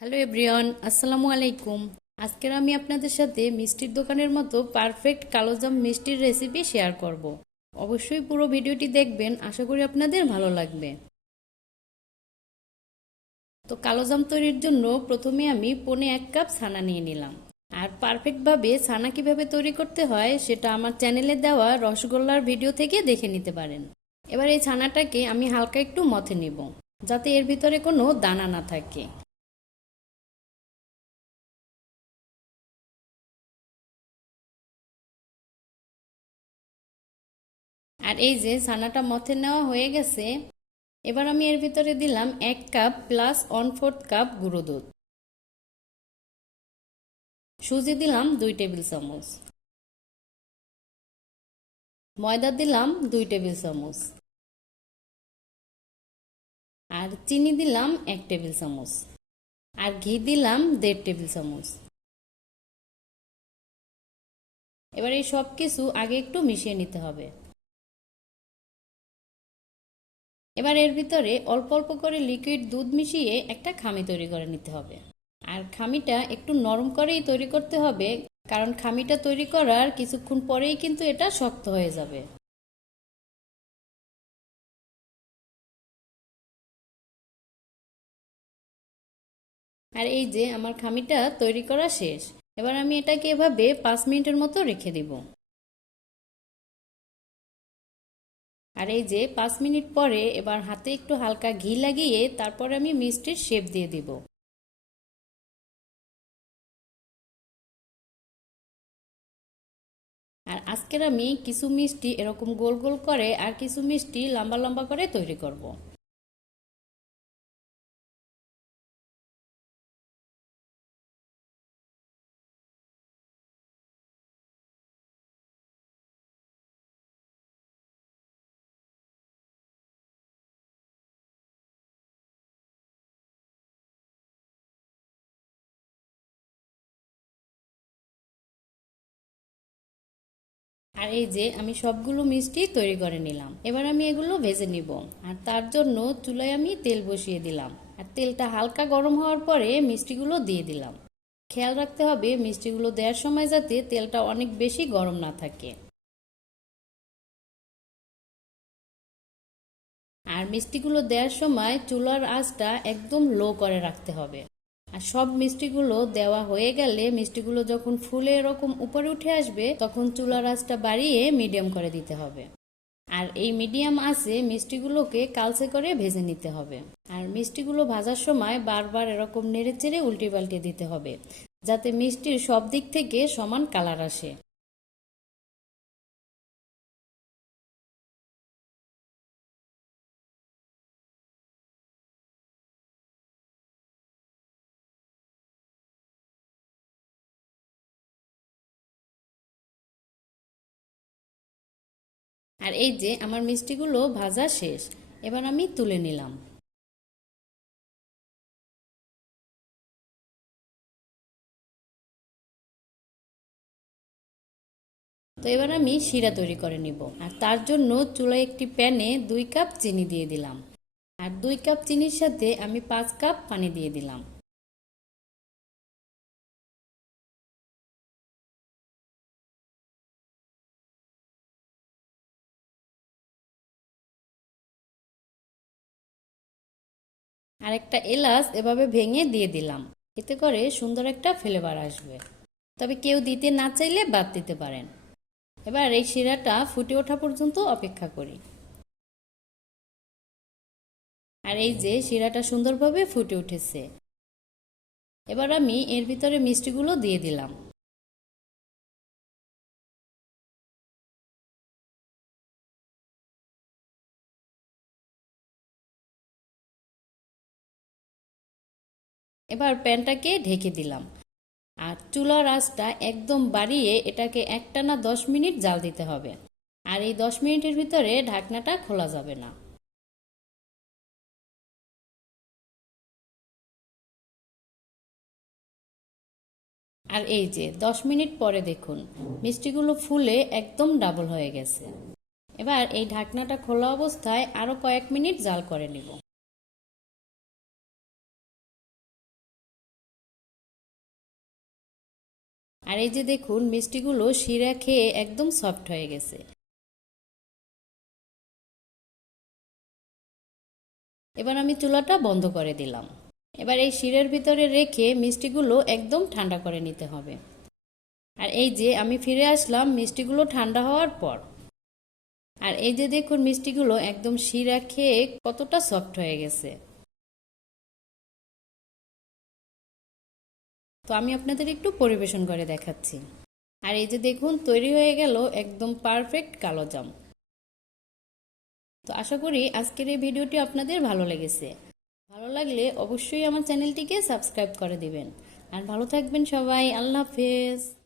Hello everyone, আসসালামু আলাইকুম। আজকের আমি আপনাদের সাথে মিষ্টির দোকানের মতো পারফেক্ট কালোজাম মিষ্টির রেসিপি শেয়ার করব। অবশ্যই পুরো ভিডিওটি দেখবেন, আশা করি আপনাদের ভালো লাগবে। তো কালোজাম তৈরির জন্য প্রথমে আমি 1.5 কাপ ছানা নিয়ে নিলাম। আর পারফেক্টভাবে ছানা কিভাবে তৈরি করতে হয় সেটা আমার চ্যানেলে দেওয়া রসগোল্লার ভিডিও থেকে দেখে নিতে পারেন। এবার এই ছানাটাকে আমি হালকা একটু মথে নিব, যাতে এর ভিতরে কোনো দানা না থাকে। আর এই যে ছানাটা মথে নেওয়া হয়ে গেছে, এবার আমি এর ভিতরে দিলাম 1 কাপ প্লাস 1/4 কাপ গুঁড়ো দুধ। সুজি দিলাম 2 টেবিল চামচ। ময়দা দিলাম 2 টেবিল চামচ। আর চিনি দিলাম 1 টেবিল চামচ। আর ঘি দিলাম 1.5 টেবিল চামচ। এবার এই সব কিছু আগে একটু মিশিয়ে নিতে হবে। এবার এর ভিতরে অল্প অল্প করে লিকুইড দুধ মিশিয়ে একটা খামি তৈরি করে নিতে হবে। আর খামিটা একটু নরম করেই তৈরি করতে হবে, কারণ খামিটা তৈরি করার কিছুক্ষণ পরেই কিন্তু এটা শক্ত হয়ে যাবে। আর এই যে আমার খামিটা তৈরি করা শেষ। এবার আমি এটাকে এভাবে 5 মিনিটের মতো রেখে দিব। আর এই যে 5 মিনিট পরে এবার হাতে একটু হালকা ঘি লাগিয়ে তারপরে আমি মিষ্টির শেপ দিয়ে দিব। আর আজকের আমি কিছু মিষ্টি এরকম গোল গোল করে আর কিছু মিষ্টি লম্বা লম্বা করে তৈরি করব। আর এই যে আমি সবগুলো মিষ্টি তৈরি করে নিলাম। এবার আমি এগুলো ভেজে নিব। আর তার জন্য চুলায় আমি তেল বসিয়ে দিলাম। আর তেলটা হালকা গরম হওয়ার পরে মিষ্টিগুলো দিয়ে দিলাম। খেয়াল রাখতে হবে মিষ্টিগুলো দেওয়ার সময় যাতে তেলটা অনেক বেশি গরম না থাকে। আর মিষ্টিগুলো দেওয়ার সময় চুলার আঁচটা একদম লো করে রাখতে হবে। আর সব মিষ্টিগুলো দেওয়া হয়ে গেলে মিষ্টিগুলো যখন ফুলে এরকম উপরে উঠে আসবে তখন চুলার আঁচটা বাড়িয়ে মিডিয়াম করে দিতে হবে। আর এই মিডিয়াম আঁচে মিষ্টিগুলোকে কালচে করে ভেজে নিতে হবে। আর মিষ্টিগুলো ভাজার সময় বারবার এরকম নেড়েচেড়ে উল্টে পাল্টে দিতে হবে, যাতে মিষ্টির সব দিক থেকে সমান কালার আসে। আর এই যে আমার মিষ্টিগুলো ভাজা শেষ। এবার আমি তুলে নিলাম। তো এবার আমি শিরা তৈরি করে নিব। আর তার জন্য চুলায় একটি প্যানে 2 কাপ চিনি দিয়ে দিলাম। আর 2 কাপ চিনির সাথে আমি 5 কাপ পানি দিয়ে দিলাম। আর একটা এলাচ এভাবে ভেঙে দিয়ে দিলাম। এতে করে সুন্দর একটা ফ্লেভার আসবে। তবে কেউ দিতে না চাইলে বাদ দিতে পারেন। এবার এই শিরাটা ফুটে ওঠা পর্যন্ত অপেক্ষা করি। আর এই যে শিরাটা সুন্দরভাবে ফুটে উঠেছে। এবার আমি এর ভিতরে মিষ্টিগুলো দিয়ে দিলাম। এবার প্যানটাকে ঢেকে দিলাম। আর চুলার আঁচটা একদম বাড়িয়ে এটাকে একটানা 10 মিনিট জাল দিতে হবে। আর এই 10 মিনিটের ভিতরে ঢাকনাটা খোলা যাবে না। আর এই যে 10 মিনিট পরে দেখুন মিষ্টিগুলো ফুলে একদম ডাবল হয়ে গেছে। এবার এই ঢাকনাটা খোলা অবস্থায় আরো কয়েক মিনিট জাল করে নিব। আর এই যে দেখুন মিষ্টিগুলো শিরা খেয়ে একদম সফট হয়ে গেছে। এবার আমি চুলাটা বন্ধ করে দিলাম। এবার এই শিরার ভিতরে রেখে মিষ্টিগুলো একদম ঠান্ডা করে নিতে হবে। আর এই যে আমি ফিরে আসলাম মিষ্টিগুলো ঠান্ডা হওয়ার পর। আর এই যে দেখুন মিষ্টিগুলো একদম শিরা খেয়ে কতটা সফট হয়ে গেছে। তো আমি আপনাদের একটু পরিবেশন করে দেখাচ্ছি। আর এই যে দেখুন তৈরি হয়ে গেল একদম পারফেক্ট কালোজাম। তো আশা করি আজকের এই ভিডিওটি আপনাদের ভালো লেগেছে। ভালো লাগলে অবশ্যই আমার চ্যানেলটিকে সাবস্ক্রাইব করে দিবেন। আর ভালো থাকবেন সবাই। আল্লাহ হাফেজ।